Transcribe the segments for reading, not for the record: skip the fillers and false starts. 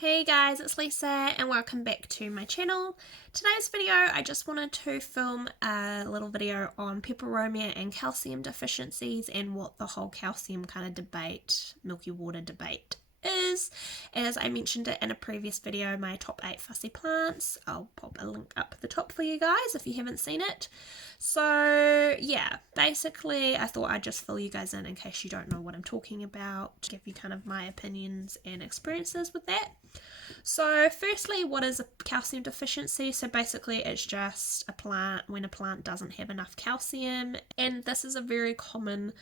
Hey guys, it's Lisa and welcome back to my channel. Today's video, I just wanted to film a little video on peperomia and calcium deficiencies and what the whole calcium kind of debate, milky water debate is. As I mentioned it in a previous video, my top 8 fussy plants. I'll pop a link up at the top for you guys if you haven't seen it. So yeah, basically I thought I'd just fill you guys in case you don't know what I'm talking about, give you kind of my opinions and experiences with that. So firstly, what is a calcium deficiency? So basically it's just when a plant doesn't have enough calcium, and this is a very common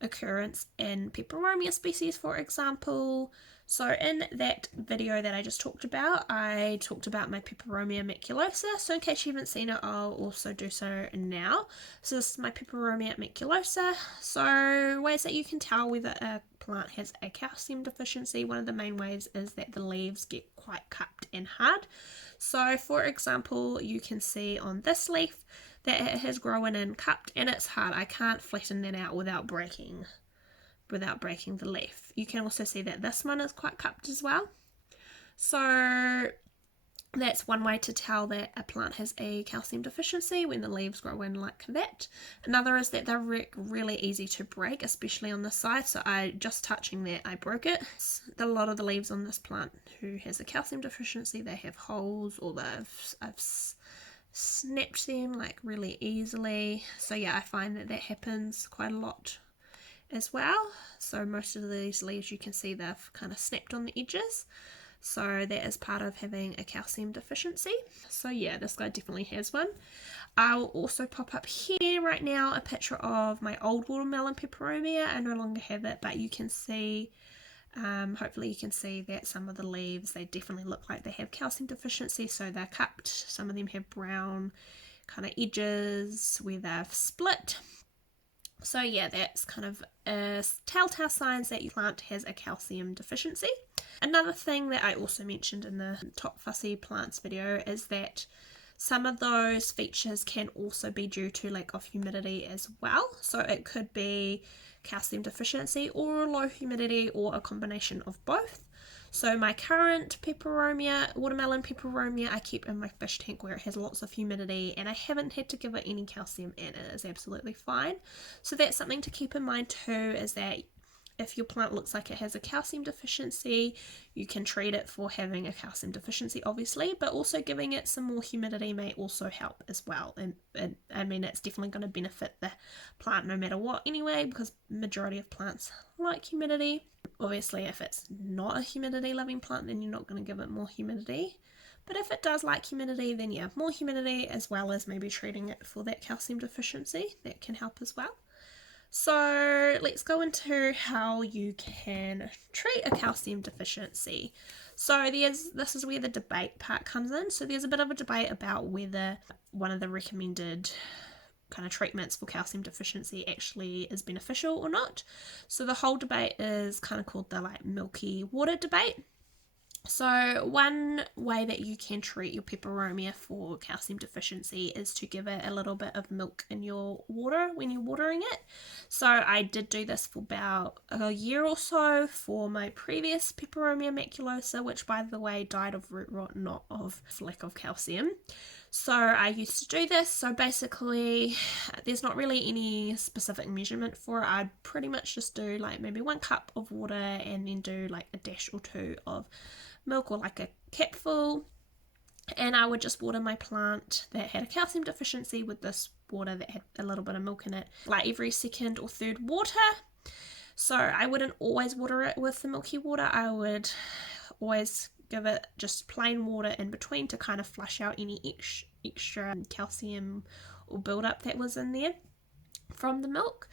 occurrence in peperomia species, for example. So in that video that I just talked about, I talked about my Peperomia maculosa. So in case you haven't seen it, I'll also do so now. So this is my Peperomia maculosa. So ways that you can tell whether a plant has a calcium deficiency, one of the main ways is that the leaves get quite cupped and hard. So for example, you can see on this leaf that it has grown and cupped and it's hard. I can't flatten that out without breaking the leaf. You can also see that this one is quite cupped as well. So that's one way to tell that a plant has a calcium deficiency, when the leaves grow in like that. Another is that they're really easy to break, especially on this side. So just touching that, I broke it. A lot of the leaves on this plant who has a calcium deficiency, they have holes, or I've snapped them like really easily. So yeah, I find that happens quite a lot as well. So most of these leaves, you can see they've kind of snapped on the edges. So that is part of having a calcium deficiency. So yeah, this guy definitely has one. I'll also pop up here right now a picture of my old watermelon peperomia. I no longer have it, but you can see, hopefully you can see that some of the leaves, they definitely look like they have calcium deficiency. So they're cupped. Some of them have brown kind of edges where they've split. So yeah, that's kind of a telltale signs that your plant has a calcium deficiency. Another thing that I also mentioned in the top fussy plants video is that some of those features can also be due to lack of humidity as well. So it could be calcium deficiency or low humidity, or a combination of both. So my current watermelon peperomia, I keep in my fish tank where it has lots of humidity, and I haven't had to give it any calcium, and it is absolutely fine. So that's something to keep in mind too, is that if your plant looks like it has a calcium deficiency, you can treat it for having a calcium deficiency, obviously, but also giving it some more humidity may also help as well. And I mean, it's definitely going to benefit the plant no matter what anyway, because majority of plants like humidity. Obviously, if it's not a humidity loving plant, then you're not going to give it more humidity. But if it does like humidity, then yeah, more humidity, as well as maybe treating it for that calcium deficiency, that can help as well. So let's go into how you can treat a calcium deficiency. So this is where the debate part comes in. So there's a bit of a debate about whether one of the recommended kind of treatments for calcium deficiency actually is beneficial or not. So the whole debate is kind of called the milky water debate. So one way that you can treat your peperomia for calcium deficiency is to give it a little bit of milk in your water when you're watering it. So I did do this for about a year or so for my previous Peperomia maculosa, which by the way died of root rot, not of lack of calcium. So I used to do this. So basically there's not really any specific measurement for it. I'd pretty much just do like maybe 1 cup of water and then do like a dash or 2 of milk, or like a capful, and I would just water my plant that had a calcium deficiency with this water that had a little bit of milk in it, like every second or third water. So I wouldn't always water it with the milky water. I would always give it just plain water in between to kind of flush out any extra calcium or buildup that was in there from the milk.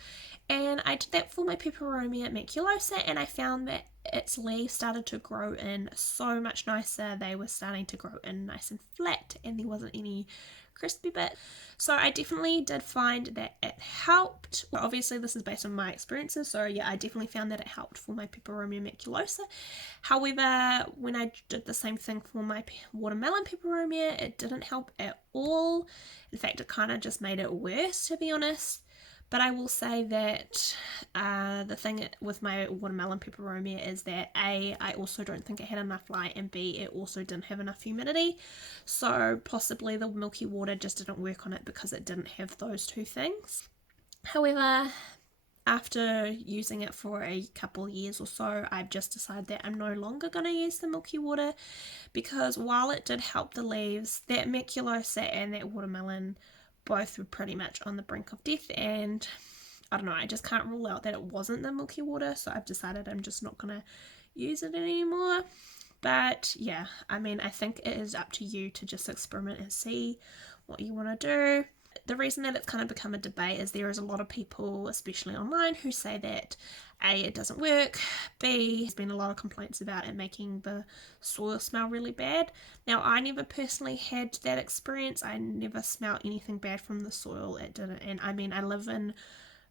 And I did that for my Peperomia maculosa, and I found that its leaves started to grow in so much nicer. They were starting to grow in nice and flat, and there wasn't any crispy bit. So I definitely did find that it helped. Well, obviously this is based on my experiences, so yeah, I definitely found that it helped for my Peperomia maculosa. However, when I did the same thing for my watermelon peperomia, it didn't help at all. In fact, it kind of just made it worse, to be honest. But I will say that the thing with my watermelon peperomia is that A, I also don't think it had enough light, and B, it also didn't have enough humidity. So possibly the milky water just didn't work on it because it didn't have those two things. However, after using it for a couple of years or so, I've just decided that I'm no longer going to use the milky water, because while it did help the leaves, that maculosa and that watermelon both were pretty much on the brink of death, and I don't know, I just can't rule out that it wasn't the milky water, so I've decided I'm just not going to use it anymore. But yeah, I mean, I think it is up to you to just experiment and see what you want to do. The reason that it's kind of become a debate is there is a lot of people, especially online, who say that A, it doesn't work, B, there's been a lot of complaints about it making the soil smell really bad. Now, I never personally had that experience. I never smelled anything bad from the soil. It didn't, and I mean, I live in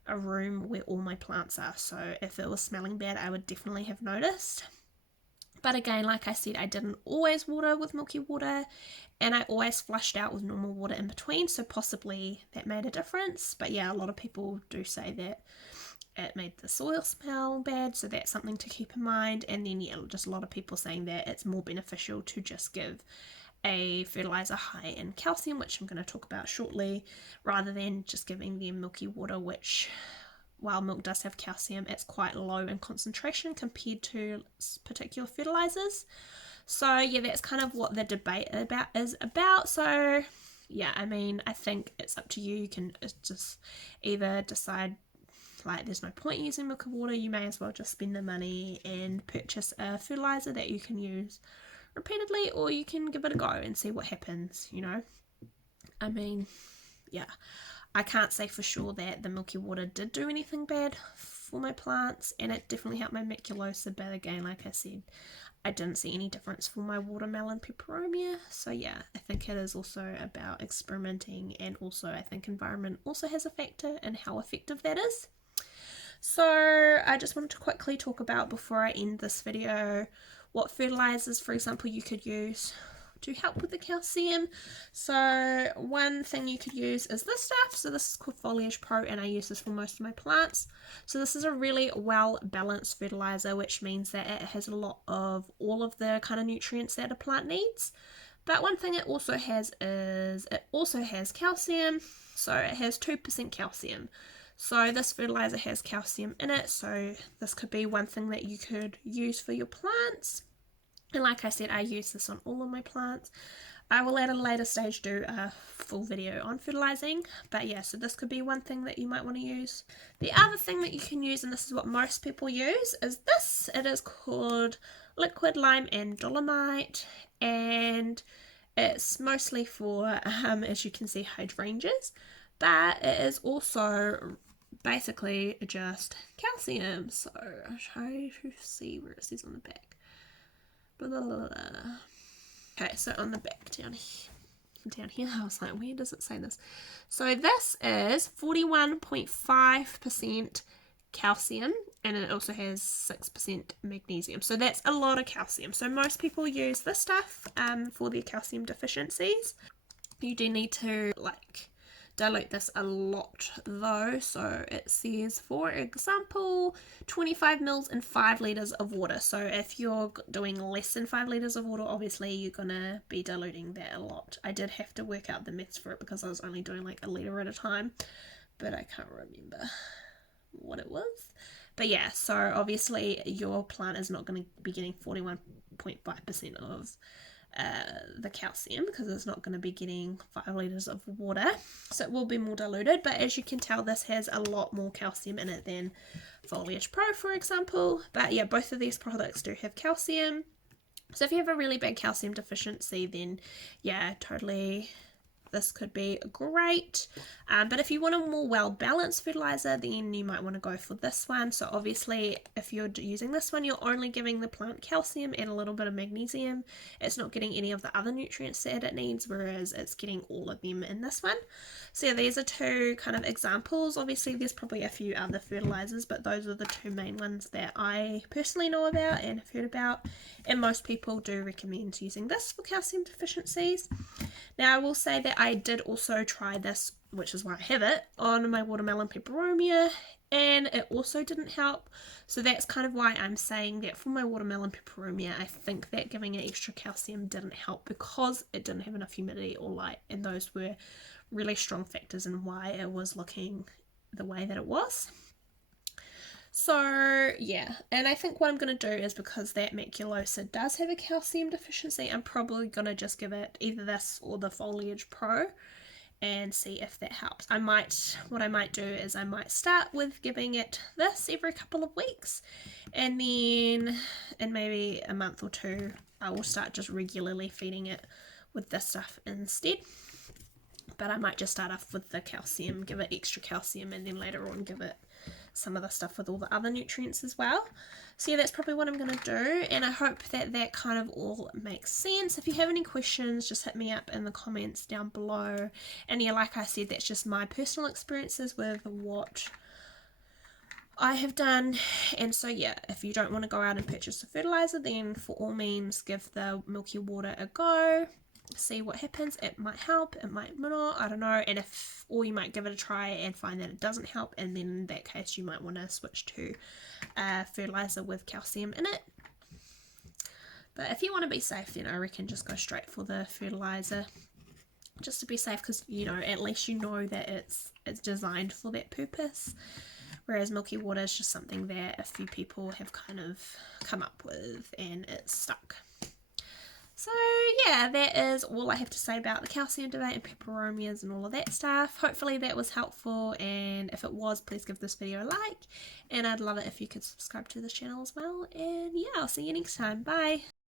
a room where all my plants are, so if it was smelling bad, I would definitely have noticed. But again, like I said, I didn't always water with milky water, and I always flushed out with normal water in between, so possibly that made a difference. But yeah, a lot of people do say that it made the soil smell bad, so that's something to keep in mind. And then yeah, just a lot of people saying that it's more beneficial to just give a fertilizer high in calcium, which I'm going to talk about shortly, rather than just giving them milky water, which, while milk does have calcium, it's quite low in concentration compared to particular fertilizers. So yeah, that's kind of what the debate is about. So yeah, I mean, I think it's up to you. You can just either decide like there's no point using milk and water, you may as well just spend the money and purchase a fertilizer that you can use repeatedly, or you can give it a go and see what happens, you know. I mean, yeah, I can't say for sure that the milky water did do anything bad for my plants, and it definitely helped my maculosa, but again, like I said, I didn't see any difference for my watermelon peperomia. So yeah, I think it is also about experimenting, and also I think environment also has a factor in how effective that is. So I just wanted to quickly talk about, before I end this video, what fertilizers, for example, you could use to help with the calcium. So one thing you could use is this stuff. So this is called Foliage Pro, and I use this for most of my plants. So this is a really well balanced fertilizer, which means that it has a lot of all of the kind of nutrients that a plant needs. But one thing it also has is it also has calcium. So it has 2% calcium. So this fertilizer has calcium in it, so this could be one thing that you could use for your plants. And like I said, I use this on all of my plants. I will at a later stage do a full video on fertilizing, but yeah, so this could be one thing that you might want to use. The other thing that you can use, and this is what most people use, is this. It is called liquid lime and dolomite, and it's mostly for, as you can see, hydrangeas, but it is also basically just calcium. So I'll try to see where it says on the back. Blah, blah, blah, blah. Okay, so on the back down here, I was like, where does it say this? So this is 41.5% calcium, and it also has 6% magnesium. So that's a lot of calcium. So most people use this stuff for their calcium deficiencies. You do need to dilute this a lot though. So it says, for example, 25 mils in 5 litres of water. So if you're doing less than 5 litres of water, obviously you're gonna be diluting that a lot. I did have to work out the maths for it because I was only doing like a litre at a time, but I can't remember what it was. But yeah, so obviously your plant is not going to be getting 41.5% of the calcium, because it's not going to be getting 5 litres of water, so it will be more diluted. But as you can tell, this has a lot more calcium in it than Foliage Pro, for example. But yeah, both of these products do have calcium, so if you have a really bad calcium deficiency, then yeah, totally this could be great. But if you want a more well-balanced fertilizer, then you might want to go for this one. So obviously, if you're using this one, you're only giving the plant calcium and a little bit of magnesium. It's not getting any of the other nutrients that it needs, whereas it's getting all of them in this one. So yeah, these are two kind of examples. Obviously, there's probably a few other fertilizers, but those are the two main ones that I personally know about and have heard about. And most people do recommend using this for calcium deficiencies. Now I will say that I did also try this, which is why I have it, on my watermelon peperomia, and it also didn't help. So that's kind of why I'm saying that for my watermelon peperomia, I think that giving it extra calcium didn't help, because it didn't have enough humidity or light, and those were really strong factors in why it was looking the way that it was. So yeah, and I think what I'm going to do is, because that maculosa does have a calcium deficiency, I'm probably going to just give it either this or the Foliage Pro and see if that helps. What I might do is I might start with giving it this every couple of weeks, and then in maybe a month or two I will start just regularly feeding it with this stuff instead. But I might just start off with the calcium, give it extra calcium, and then later on give it some of the stuff with all the other nutrients as well. So yeah, that's probably what I'm going to do, and I hope that that kind of all makes sense. If you have any questions, just hit me up in the comments down below. And yeah, like I said, that's just my personal experiences with what I have done. And so yeah, if you don't want to go out and purchase a fertilizer, then for all means give the milky water a go, see what happens. It might help, it might not, I don't know. And or you might give it a try and find that it doesn't help, and then in that case you might want to switch to a fertilizer with calcium in it. But if you want to be safe, then I reckon just go straight for the fertilizer, just to be safe, because you know, at least you know that it's designed for that purpose. Whereas milky water is just something that a few people have kind of come up with and it's stuck. So yeah, that is all I have to say about the calcium debate and peperomias and all of that stuff. Hopefully that was helpful, and if it was, please give this video a like, and I'd love it if you could subscribe to this channel as well. And yeah, I'll see you next time. Bye!